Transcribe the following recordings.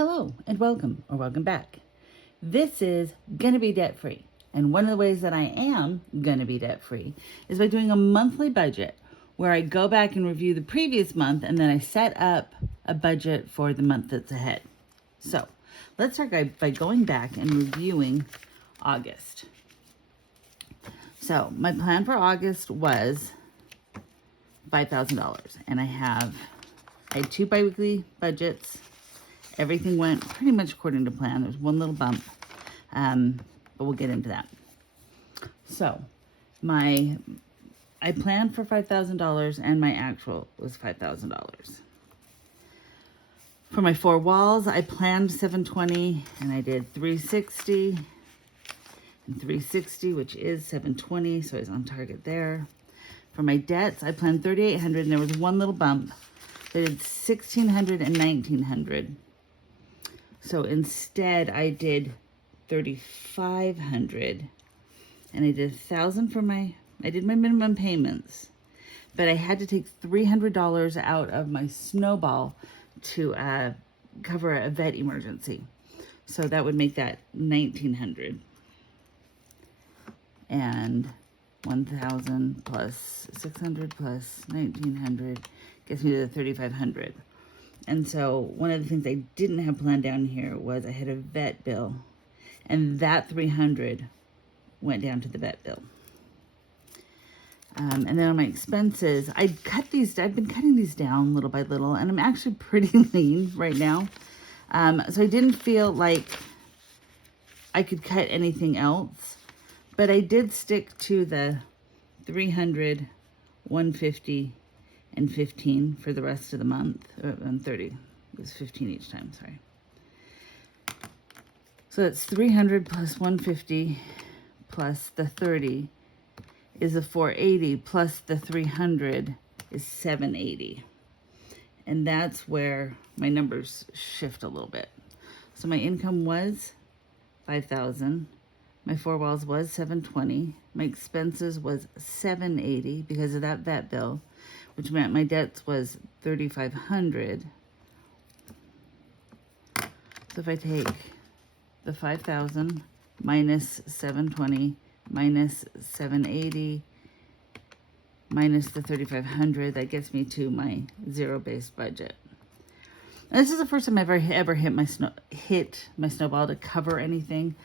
Hello and welcome or welcome back. This is Gonna Be Debt Free. And one of the ways that I am gonna be debt free is by doing a monthly budget where I go back and review the previous month and then I set up a budget for the month that's ahead. So let's start by going back and reviewing August. So my plan for August was $5,000 and I had two biweekly budgets. Everything went pretty much according to plan. There's one little bump, but we'll get into that. So I planned for $5,000 and my actual was $5,000. For my four walls, I planned 720 and I did 360 and 360, which is 720, so I was on target there. For my debts, I planned 3,800 and there was one little bump. I did 1,600 and 1,900. So instead I did 3,500 and I did 1,000 for I did my minimum payments, but I had to take $300 out of my snowball to cover a vet emergency. So that would make that 1,900 and 1,000 plus 600 plus 1,900 gets me to the 3,500. And so one of the things I didn't have planned down here was I had a vet bill, and that 300 went down to the vet bill. And then on my expenses, I've been cutting these down little by little, and I'm actually pretty lean right now. So I didn't feel like I could cut anything else, but I did stick to the 300, 150, and 15 for the rest of the month, and 30. It was 15 each time, sorry. So that's 300 plus 150 plus the 30 is a 480 plus the 300 is 780. And that's where my numbers shift a little bit. So my income was 5,000. My four walls was 720. My expenses was 780 because of that vet bill, which meant my debts was 3,500. So if I take the 5,000 minus 720 minus 780 minus the 3,500, that gets me to my zero-based budget. And this is the first time I've ever hit my snowball to cover anything.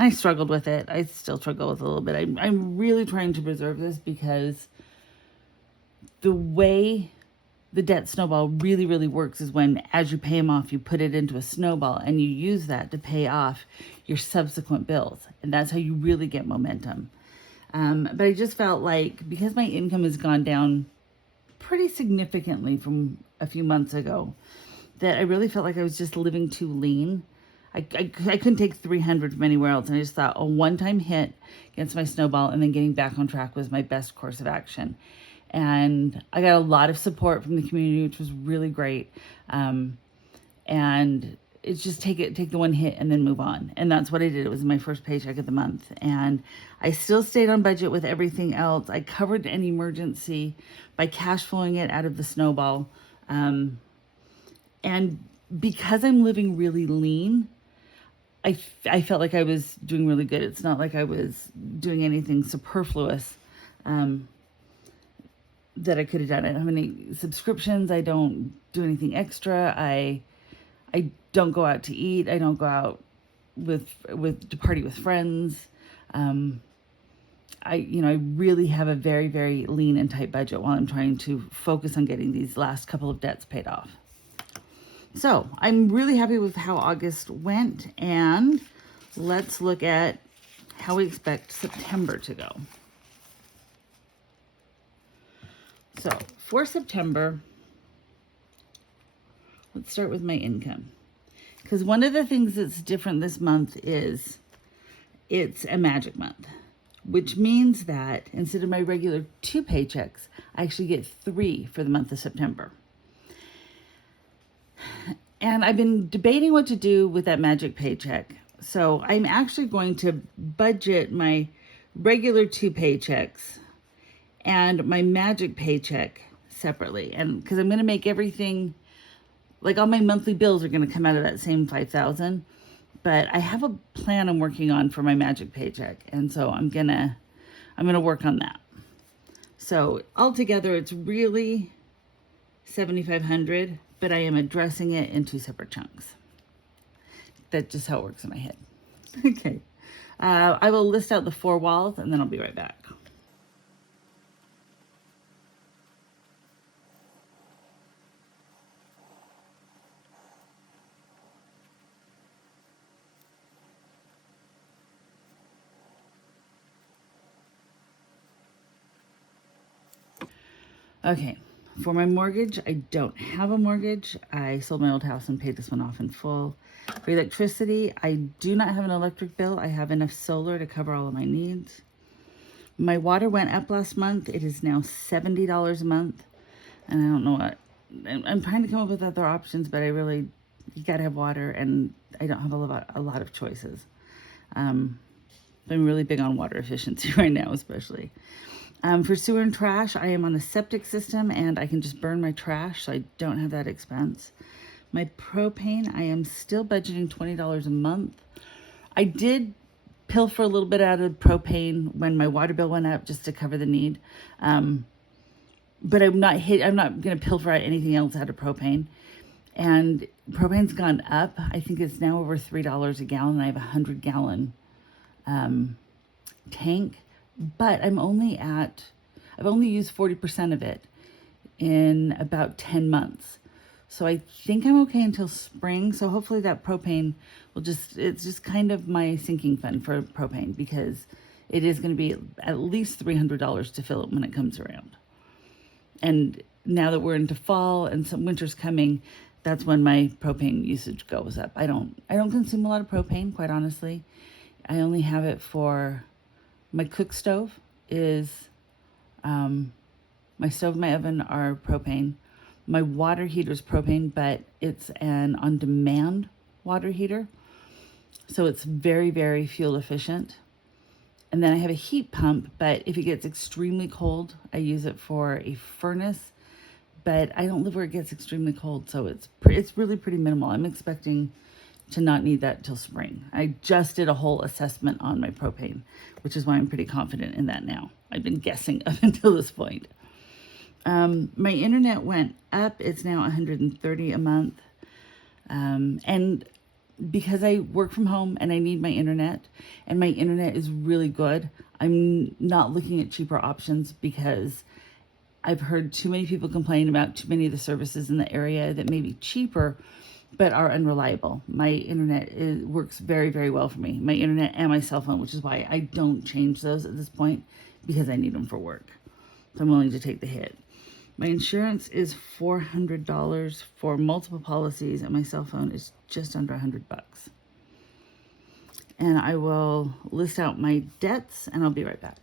I struggled with it. I still struggle with it a little bit. I'm really trying to preserve this because the way the debt snowball really, really works is when, as you pay them off, you put it into a snowball and you use that to pay off your subsequent bills. And that's how you really get momentum. But I just felt like because my income has gone down pretty significantly from a few months ago, that I really felt like I was just living too lean. I couldn't take 300 from anywhere else. And I just thought a one-time hit against my snowball and then getting back on track was my best course of action. And I got a lot of support from the community, which was really great. And it's just take the one hit and then move on. And that's what I did. It was my first paycheck of the month. And I still stayed on budget with everything else. I covered an emergency by cash flowing it out of the snowball. And because I'm living really lean, I felt like I was doing really good. It's not like I was doing anything superfluous that I could have done. I don't have any subscriptions. I don't do anything extra. I don't go out to eat. I don't go out to party with friends. I really have a very, very lean and tight budget while I'm trying to focus on getting these last couple of debts paid off. So I'm really happy with how August went, and let's look at how we expect September to go. So for September, let's start with my income. Because one of the things that's different this month is it's a magic month, which means that instead of my regular 2 paychecks, I actually get 3 for the month of September. And I've been debating what to do with that magic paycheck. So I'm actually going to budget my regular 2 paychecks and my magic paycheck separately. And because I'm going to make everything like all my monthly bills are going to come out of that same 5,000. But I have a plan I'm working on for my magic paycheck, and so I'm gonna work on that. So altogether, it's really 7,500, but I am addressing it in 2 separate chunks. That's just how it works in my head. Okay. I will list out the 4 walls, and then I'll be right back. Okay, for my mortgage, I don't have a mortgage. I sold my old house and paid this one off in full. For electricity, I do not have an electric bill. I have enough solar to cover all of my needs. My water went up last month. It is now $70 a month. And I don't know what, I'm trying to come up with other options, but you gotta have water, and I don't have a lot of choices. I'm really big on water efficiency right now, especially. For sewer and trash, I am on a septic system, and I can just burn my trash, so I don't have that expense. My propane, I am still budgeting $20 a month. I did pilfer a little bit out of propane when my water bill went up just to cover the need. But I'm not going to pilfer out anything else out of propane. And propane's gone up. I think it's now over $3 a gallon. I have a 100-gallon tank, but I've only used 40% of it in about 10 months. So I think I'm okay until spring. So hopefully that propane it's just kind of my sinking fund for propane, because it is going to be at least $300 to fill it when it comes around. And now that we're into fall and some winter's coming, that's when my propane usage goes up. I don't consume a lot of propane, quite honestly. I only have it for my cook stove my stove and my oven are propane. My water heater is propane, but it's an on-demand water heater. So it's very, very fuel efficient. And then I have a heat pump, but if it gets extremely cold, I use it for a furnace. But I don't live where it gets extremely cold, so it's really pretty minimal. I'm expecting to not need that till spring. I just did a whole assessment on my propane, which is why I'm pretty confident in that now. I've been guessing up until this point. My internet went up. It's now $130 a month. And because I work from home and I need my internet, and my internet is really good, I'm not looking at cheaper options, because I've heard too many people complain about too many of the services in the area that may be cheaper but are unreliable. My internet works very, very well for me. My internet and my cell phone, which is why I don't change those at this point, because I need them for work. So I'm willing to take the hit. My insurance is $400 for multiple policies, and my cell phone is just under $100. And I will list out my debts, and I'll be right back.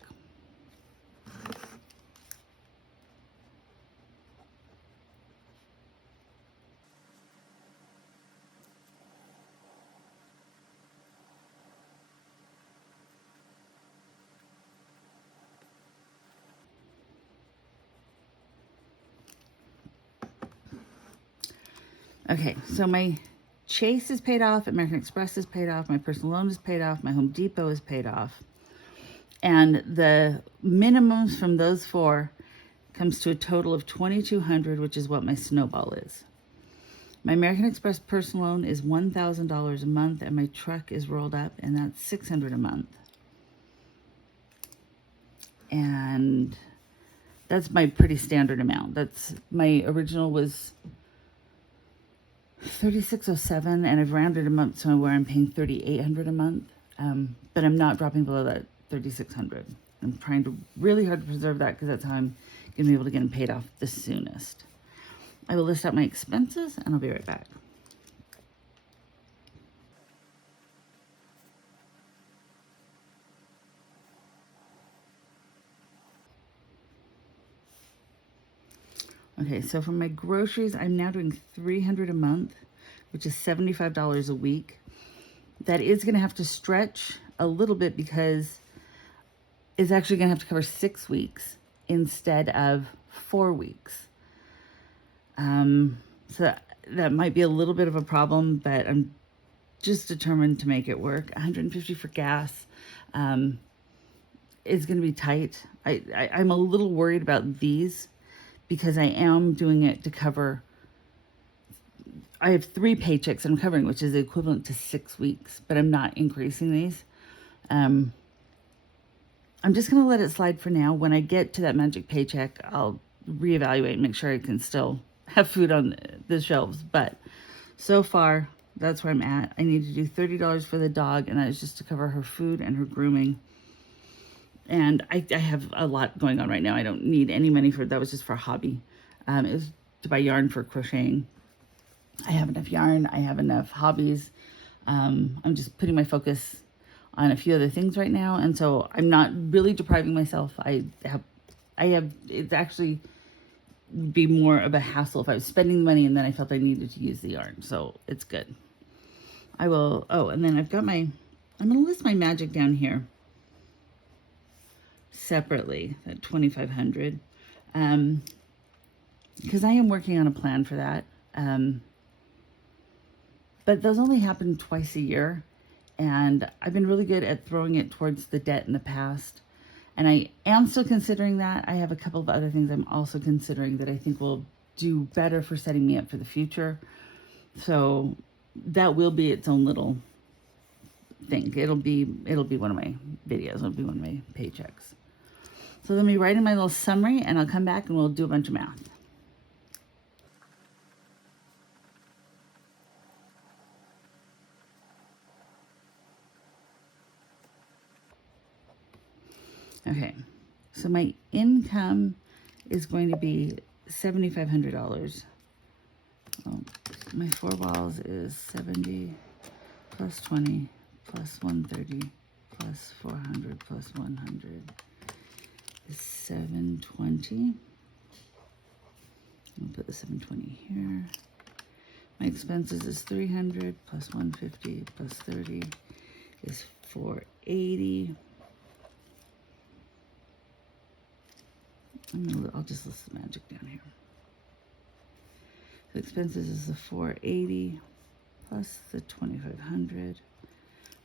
Okay, so my Chase is paid off, American Express is paid off, my personal loan is paid off, my Home Depot is paid off. And the minimums from those 4 comes to a total of $2,200, which is what my snowball is. My American Express personal loan is $1,000 a month, and my truck is rolled up, and that's $600 a month. And that's my pretty standard amount. That's my original was $3,607, and I've rounded them up to where I'm paying $3,800 a month. But I'm not dropping below that $3,600. I'm trying really hard to preserve that, because that's how I'm going to be able to get them paid off the soonest. I will list out my expenses, and I'll be right back. Okay, so for my groceries, I'm now doing $300 a month, which is $75 a week. That is going to have to stretch a little bit, because it's actually going to have to cover 6 weeks instead of 4 weeks. So that might be a little bit of a problem, but I'm just determined to make it work. 150 for gas is going to be tight. I'm a little worried about these because I am doing it to cover. I have 3 paychecks I'm covering, which is equivalent to 6 weeks, but I'm not increasing these. I'm just going to let it slide for now. When I get to that magic paycheck, I'll reevaluate and make sure I can still have food on the shelves. But so far, that's where I'm at. I need to do $30 for the dog, and that is just to cover her food and her grooming. And I have a lot going on right now. I don't need any money for it. That was just for a hobby. It was to buy yarn for crocheting. I have enough yarn. I have enough hobbies. I'm just putting my focus on a few other things right now. And so I'm not really depriving myself. It's actually be more of a hassle if I was spending money and then I felt I needed to use the yarn. So it's good. I will, and then I'm going to list my magic down here separately at $2,500 because I am working on a plan for that. But those only happen twice a year, and I've been really good at throwing it towards the debt in the past, and I am still considering that. I have a couple of other things I'm also considering that I think will do better for setting me up for the future. So that will be its own little thing. It'll be one of my videos. It'll be one of my paychecks. So let me write in my little summary, and I'll come back and we'll do a bunch of math. Okay, so my income is going to be $7,500. Well, my 4 balls is 70 plus 20 plus 130 plus 400 plus 100 is 720. I'll put the 720 here. My expenses is 300 plus 150 plus 30 is 480. I'll just list the magic down here. The expenses is the 480 plus the 2,500.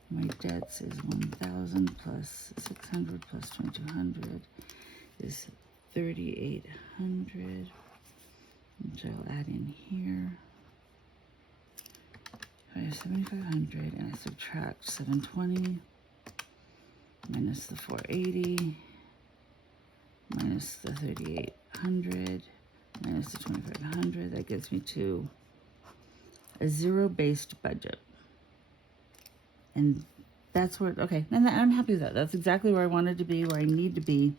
My debts is 1,000 plus 600 plus 2,200 is 3,800, which I'll add in here. I have 7,500 and I subtract 720 minus the 480 minus the 3,800 minus the 2,500. That gets me to a zero-based budget. And that's where, okay, and I'm happy with that. That's exactly where I wanted to be, where I need to be.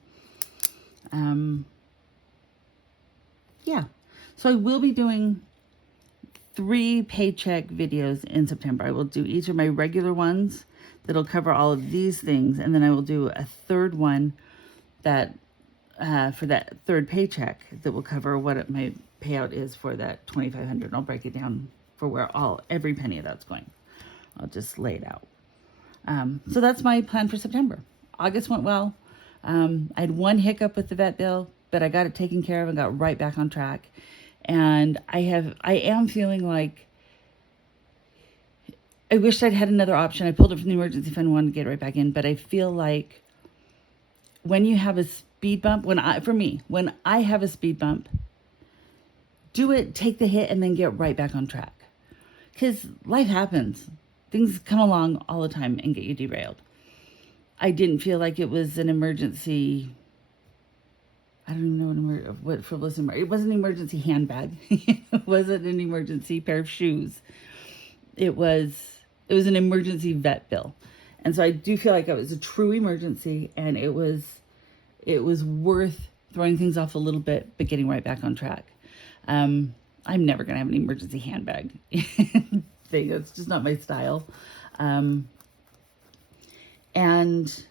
Yeah. So I will be doing 3 paycheck videos in September. I will do each of my regular ones that'll cover all of these things, and then I will do a third one that for that third paycheck that will cover what my payout is for that $2,500. And I'll break it down for where every penny of that's going. I'll just lay it out. So that's my plan for September. August went well. I had one hiccup with the vet bill, but I got it taken care of and got right back on track. And I am feeling like I wish I'd had another option. I pulled it from the emergency fund and wanted to get right back in, but I feel like when you have a speed bump, when I have a speed bump, do it, take the hit, and then get right back on track. Because life happens. Things come along all the time and get you derailed. I didn't feel like it was an emergency. I don't even know what frivolous emergency. It wasn't an emergency handbag. It wasn't an emergency pair of shoes. It was an emergency vet bill. And so I do feel like it was a true emergency, and it was worth throwing things off a little bit, but getting right back on track. I'm never going to have an emergency handbag thing. That's just not my style. And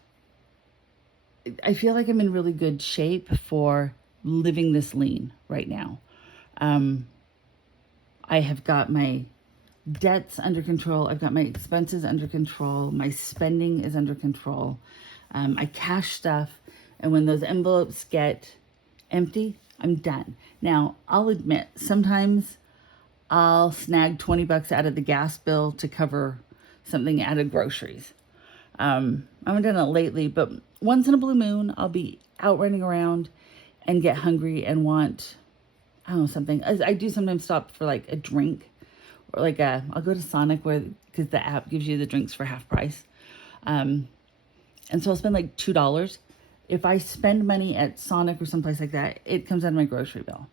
I feel like I'm in really good shape for living this lean right now. I have got my debts under control. I've got my expenses under control. My spending is under control. I cash stuff. And when those envelopes get empty, I'm done. Now, I'll admit, sometimes I'll snag 20 bucks out of the gas bill to cover something out of groceries. I haven't done it lately, but once in a blue moon, I'll be out running around and get hungry and want, I don't know, something. I do sometimes stop for like a drink, or like I'll go to Sonic because the app gives you the drinks for half price. And so I'll spend like $2. If I spend money at Sonic or someplace like that, it comes out of my grocery bill.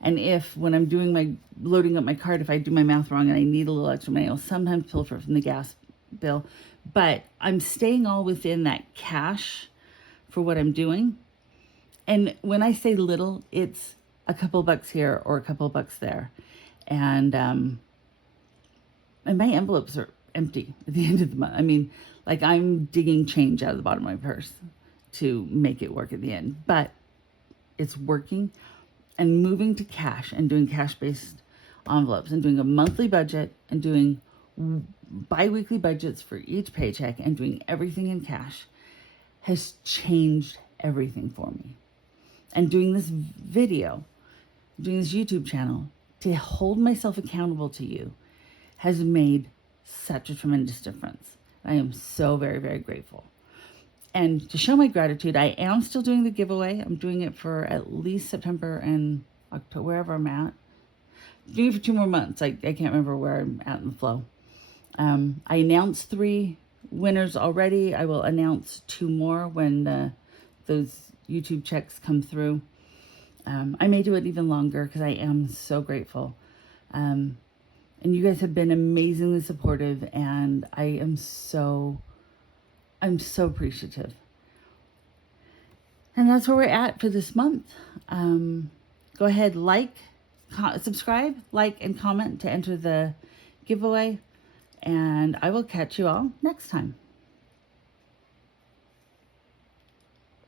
And if when I'm doing loading up my cart, if I do my math wrong and I need a little extra money, I'll sometimes pilfer from the gas bill. But I'm staying all within that cash for what I'm doing. And when I say little, it's a couple bucks here or a couple bucks there. And my envelopes are empty at the end of the month. I mean, like I'm digging change out of the bottom of my purse to make it work at the end. But it's working. And moving to cash and doing cash-based envelopes and doing a monthly budget and doing bi-weekly budgets for each paycheck and doing everything in cash has changed everything for me. And doing this video, doing this YouTube channel to hold myself accountable to you has made such a tremendous difference. I am so very, very grateful. And to show my gratitude, I am still doing the giveaway. I'm doing it for at least September and October, wherever I'm at. I'm doing it for 2 more months. I can't remember where I'm at in the flow. I announced 3 winners already. I will announce 2 more when those YouTube checks come through. I may do it even longer because I am so grateful. And you guys have been amazingly supportive, and I'm so appreciative. And that's where we're at for this month. Go ahead, subscribe, like, and comment to enter the giveaway. And I will catch you all next time.